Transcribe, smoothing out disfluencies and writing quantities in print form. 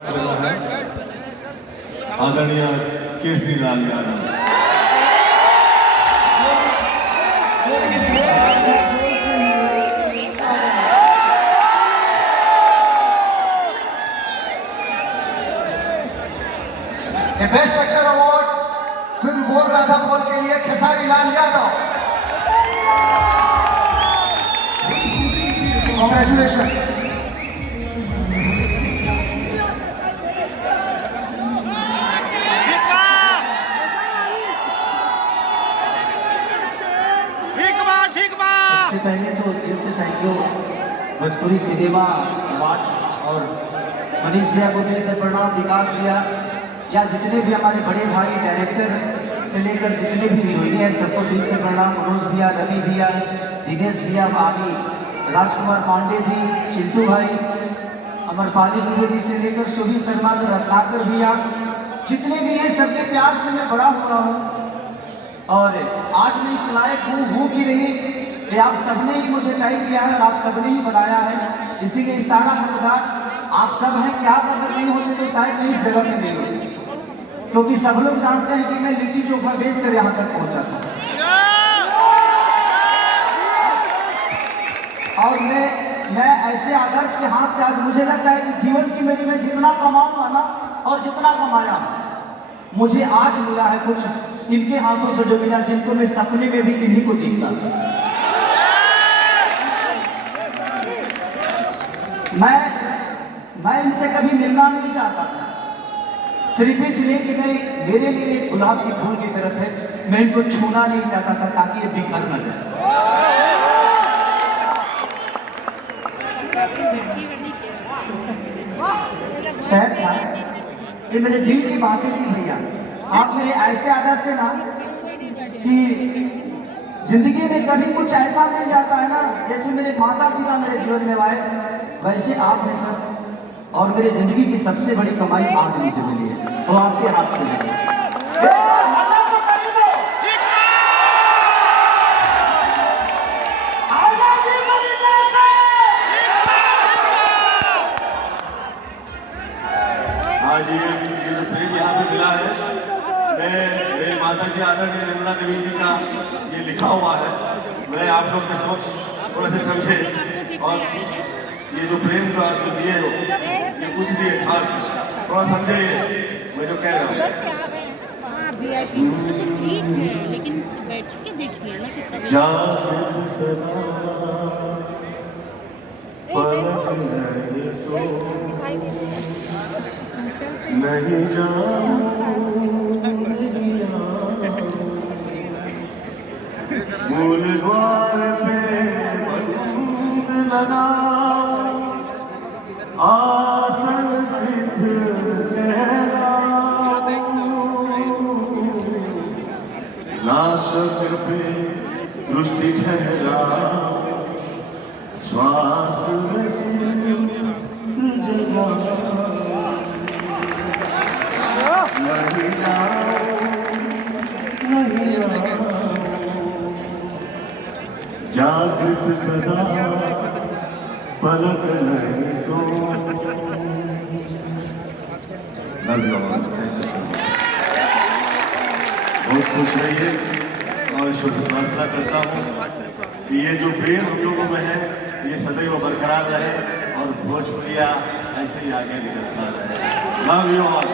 आदरणीय Kesarilal Yadav. Best actor award film बोल राधा बोल के लिए खेसारी लाल यादव। कॉन्ग्रेचुलेशन। सबसे पहले तो दिल से thank you Bhojpuri cinema award और मनीष भैया को दिल से प्रणाम, विकास भैया या जितने भी हमारे बड़े भाई डायरेक्टर से लेकर जितने भी हीरोइन हैं सबको दिल से प्रणाम। मनोज भैया, रवि भैया, दिनेश भैया, भाभी राजकुमार पांडे जी, चिंटू भाई, अमरपाली द्विवेदी से लेकर सुभी शर्मा, रत्नाकर भैया, जितने भी हैं सबके प्यार से मैं बड़ा हो रहा हूँ और आज मैं इस लायक हूँ कि नहीं ये आप सबने ही मुझे तय किया है और आप सबने ही बनाया है, इसीलिए सारा हकदार आप सब हैं कि आप अगर नहीं होते तो शायद मैं इस जगह पे नहीं होती, क्योंकि सब लोग जानते हैं कि मैं लिट्टी चोखा बेच कर यहाँ तक पहुँचा था और मैं ऐसे आदर्श के हाथ से आज मुझे लगता है कि जीवन की मेरी मैं जितना कमाऊंगा ना और जितना कमाया मुझे आज मिला है कुछ इनके हाथों से जो मिला, जिनको मैं सपने में भी इन्हीं को देखता था। मैं इनसे कभी मिलना नहीं चाहता था, सिर्फ इसलिए कि मैं मेरे लिए गुलाब की फूल की तरफ है, मैं इनको छूना नहीं चाहता था ताकि ये बिखर न जाए। शायद था ये मेरे दिल की बातें थी भैया, आप मेरे ऐसे आदर्श से ना कि जिंदगी में कभी कुछ ऐसा मिल जाता है ना, जैसे मेरे माता पिता मेरे जीवन में आए वैसे आप हैं सर, और मेरे जिंदगी की सबसे बड़ी कमाई आज मुझे मिली है वो आपके हाथ से मिली है। आज ये जो प्रेम यहाँ पे मिला है, मेरी माता जी आदरणीय निर्मला देवी जी का ये लिखा हुआ है, मैं आप लोग के समक्ष थोड़ा से समझे और ये जो प्रेम जो आप जो दिए हो ये कुछ दिए खास थोड़ा समझे मैं जो कह रहा हूँ। VIP तो ठीक है लेकिन बैठ के देखिए ना कि सब नहीं जाऊं मूल द्वार पे बंद लगा आसन सिद्ध नाशक पे दृष्टि ठहरा श्वास में जगा नहीं जागृत सदा पलक नहीं सो। बहुत खुश रहिए और ईश्वर से प्रार्थना करता हूँ कि ये जो प्रेम हम लोगों में है ये सदैव बरकरार रहे और भोजपुरिया ऐसे ही आगे निकलता रहे। Love you all.